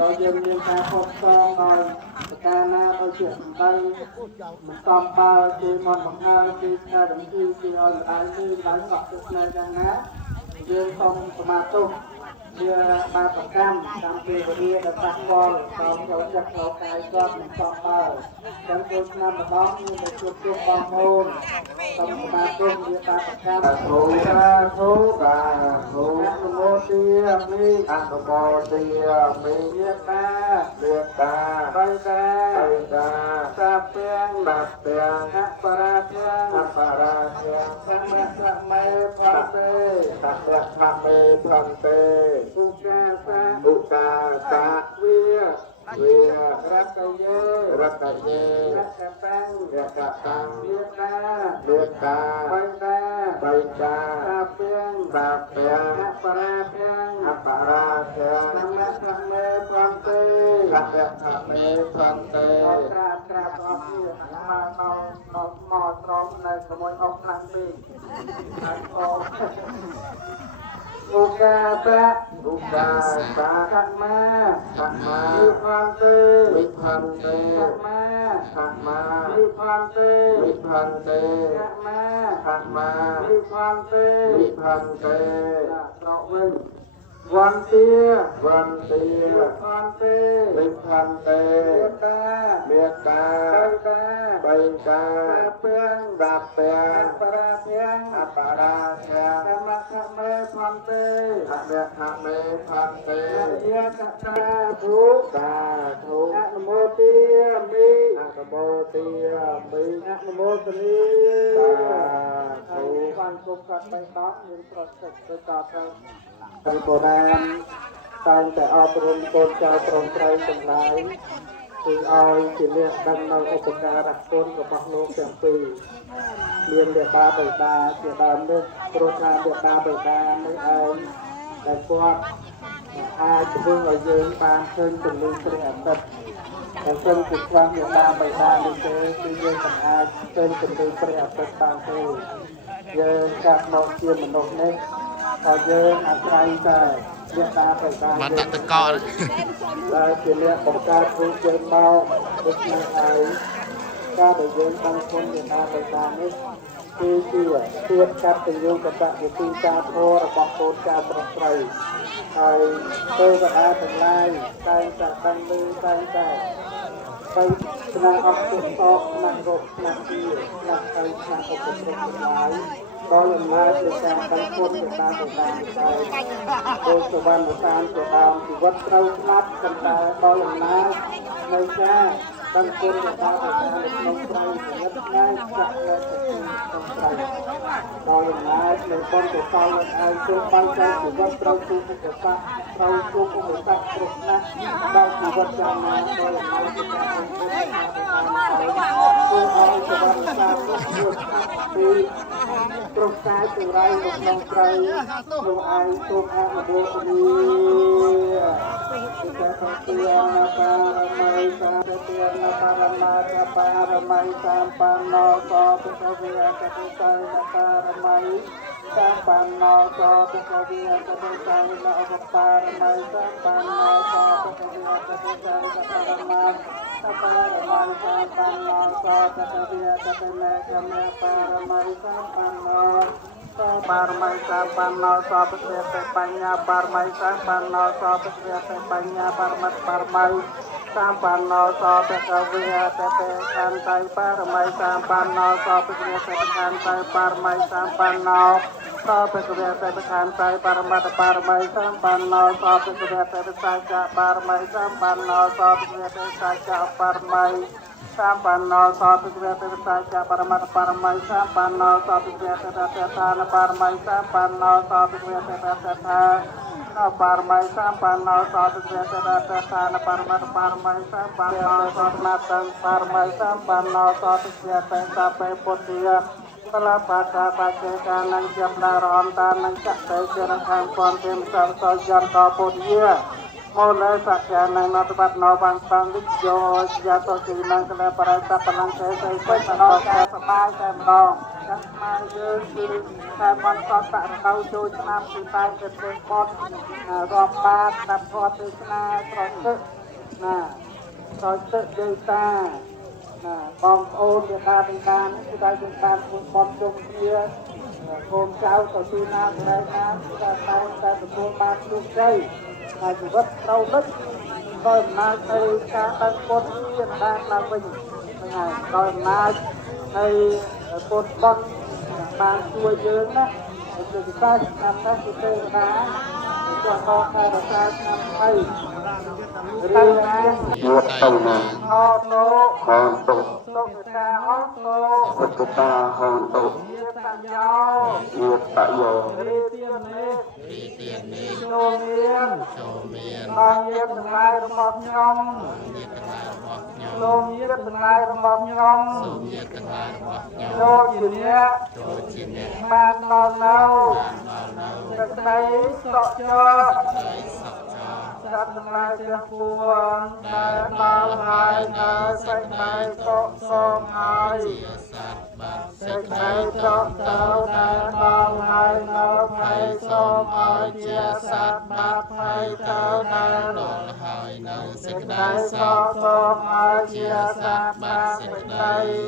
ដោយយើងមានការខុសឆ្គងដោយប្រការណាដោយជាសម្ដីមិនសមបើគេមកបង្ហើគេស្គាល់ដឹងគឺគេឲ្យម្ដាយគឺម្ដាយកក់ទឹកស្នេហ៍យ៉ាងណាយើងសូមសមាទោសវាបាបកម្មតាមពេលវេលាដែលប៉ះពាល់ដល់ចូលចិត្តចូលកាយគាត់មិនសមបើចឹងចូលឆ្នាំម្ដងមានតែជួបជុំបងប្អូនសូមសមាទោសវាបាបកម្មធូសាធូកាធូអនុមោទាមិអនុមោទាមិមេត្តាមេត្តាបៃតាបៃតាសាពាំងបាពាំងអបរាពាំងអបរាពាំងសម្រាប់សមេផនទេសម្រាប់សមេផនទេឧកាសាឧកាសាវារតយេរតយេរតតាំងរតតាំងមេតាមេតាបៃតាបៃតាសាពាំងបាពាំងអបរាពាំងអបរាពាំងសម្រាប់សមេផនទេសម្រាប់សមេផនទេក្រាបអស់គ្នាមកត្រង់នៅជាមួយអុកខ្លាំងពេកហើយអុកឧកាសៈឧកាសៈធម្មាធម្មាវិភន្តិវិភន្តិធម្មាធម្មាវិភន្តិវិភន្តិធម្មាធម្មាវិភន្តិវិភន្តិត្រកវិញវន្ទាវន្ទាវិភន្តិវិភន្តិមេត្តាបៃតាពាំងបាពាំងអបរាពាំងអបរាពាំងធម្មខមេផន្តិអមខមេផន្តិយាកតាធុតាធុអនុមោទាមិអនុមោទាមិអនុមោទនីសាធុបានគុំកាត់បីដកមានប្រសិទ្ធទៅតទៅហើយបុរាណតែងតែអប់រំកូនចៅប្រុសស្រីទាំងឡាយគឺឲ្យជាលះដឹងនៅឧបការៈគុណរបស់លោកទាំងពីរមានមេដាបិតាជាដើមនេះព្រោះថាមេដាបិតានេះឯងតែគាត់អាចធ្វើឲ្យយើងបានឃើញពន្លឺព្រះអាទិត្យតែចឹងគឺខ្វះមេដាបិតានេះទេគឺយើងមិនអាចឃើញពន្លឺព្រះអាទិត្យបានទេយើងកាត់មកជាមនុស្សនេះតែយើងអាស្រ័យតែមេដាបិតាបានដាក់តកកដែលជាអ្នកបង្កើតរូបយើងមកដូចនេះហើយការដែលយើងបានគុណមេដាបិតានេះគឺជាទៀតកាត់ទៅយកកតវិធីការធម៌របស់កូនចៅប្រុសស្រីហើយទេវតាទាំងឡាយតែងតែដឹងឮតែងតែទៅឆ្នាំអត់ទុកតបឆ្នាំរកឆ្នាំទីឆ្នាំទៅឆ្នាំឧបទ្រពទាំងឡាយដោយអំណាចនៃការបានគុណមេដាបិតាដែរគោលសវណ្ណសានជាដើមជីវិតត្រូវស្លាប់ប៉ុន្តែដោយអំណាចនៃការបានគុណមេដាបិតានៅក្នុងព្រៃនិតថ្ងៃចាក់នៅក្នុងព្រៃដោយអំណាចនៃបុណ្យកុសលនឹងឯងទោះបីតែជីវិតត្រូវជួបឧបសគ្គត្រូវជួបឧបសគ្គគ្រប់ណាស់ដល់ជីវិតយ៉ាងណាដោយអំណាចនៃការបានគុណមេដាបិតាគឺឲ្យសវណ្ណសាននោះពីព្រោះកាយទាំងរៃនៅក្នុងព្រៃនោះឯងសូមអនុមោទនីជាការពទានបារមីសាទទានបារមាតបារមីសម្បណ្ណោសពកវិយកតិសៃនបារមីសម្បណ្ណោសពកវិយកតិសៃនឧបបារមីសម្បណ្ណោសពកវិយកតិសៃនបារមាសបារមីសម្បណ្ណោសពកវិយកតិមេកមេបារមីសម្បណ្ណោបារមីសម្បណ្ណោសពគ្រាតបញ្ញាបារមីសម្បណ្ណោសពគ្រាតបញ្ញាបារមិតបារមីសម្បណ្ណោសពកវិយតេខន្តីបារមីសម្បណ្ណោសពគ្រាតខន្តីបារមីសម្បណ្ណោសពគ្រាតខន្តីបារមិតបារមីសម្បណ្ណោសពគ្រាតសច្ចៈបារមីសម្បណ្ណោសពគ្រាតសច្ចៈបារមីសម្បណ្ណោសពគ្រាតសច្ចៈបារមិតបារមីសម្បណ្ណោសពគ្រាតសច្ចៈតានបារមីសម្បណ្ណោសពគ្រាតសច្ចៈតាបារមីសម្បណ្ណោសពគ្រាតសច្ចៈតានបារមិតបារមីសម្បណ្ណោសពនាតੰបារមីសម្បណ្ណោសពគ្រាតសបេពុទ្ធាបលបាតាបច្ចេកានញ្ញបដារអមតានញ្ញចតេចរខាងពនទេមសោសយន្តពុទ្ធា mô lê sạc kẻ năng nọ bát nọ bằng bằng đích dô gia tổ kỳ năng kê lê bà rây sạp bà năng kê xây quách bà nọ kê sạp bài kê mò các mai dương kê kê mòn sọt tạ râu chui nam kê tay kê kê bọt rộp bát đạp hoa tư na trò tự dây ta bong ôn địa ta tình cảm kê tay tình cảm bong chung kia gồm cháu tổ tư nam kê tay nam kê tay kê tay bát chung dây là chủ vật đau lứt rồi mai đây ca tăng cốt yên đang là mình rồi mai đây cốt con mang chua dướng đó từ ta làm các cái tên đá cho con khai là ta làm hay riêng á một tàu này hòn tụ người ta hót tô người ta hòn tụ nhiệt tại dầu Chô miên Bao nhiêu từng lai rộng bọc nhông Lô nhiêu từng lai rộng bọc nhông Lô chuyển nhé Màn nò nâu Cách đấy sọ cho Sắp từng lai tiếng buồn Nè bao hai nè Sách này cộng xôm hai Sách này cộng tàu Nè bao hai nè Hay xôm hai chia sát bát hay tàu nè Sách này sọ xôm hai chia sát bát Sách này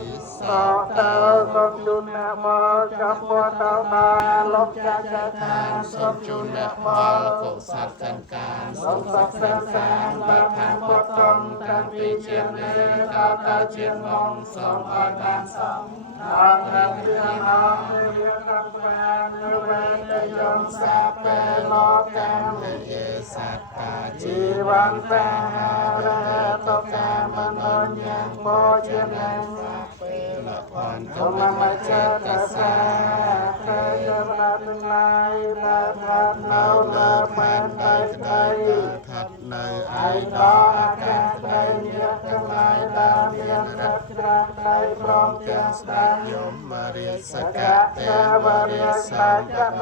sọ tàu Xôm chun mẹ mơ Chấp qua tàu nè Lốc cha cha thang Xôm chun mẹ mơ Cậu sát khăn can Xôm sọc sen sen Bát hàng bột trong Căn tí chiên nê Cao cao chiên mong Xôm oi bàn xóm Hãy subscribe cho kênh Ghiền Mì Gõ để không bỏ lỡ những video hấp Yom Maria Sakate Maria Sakate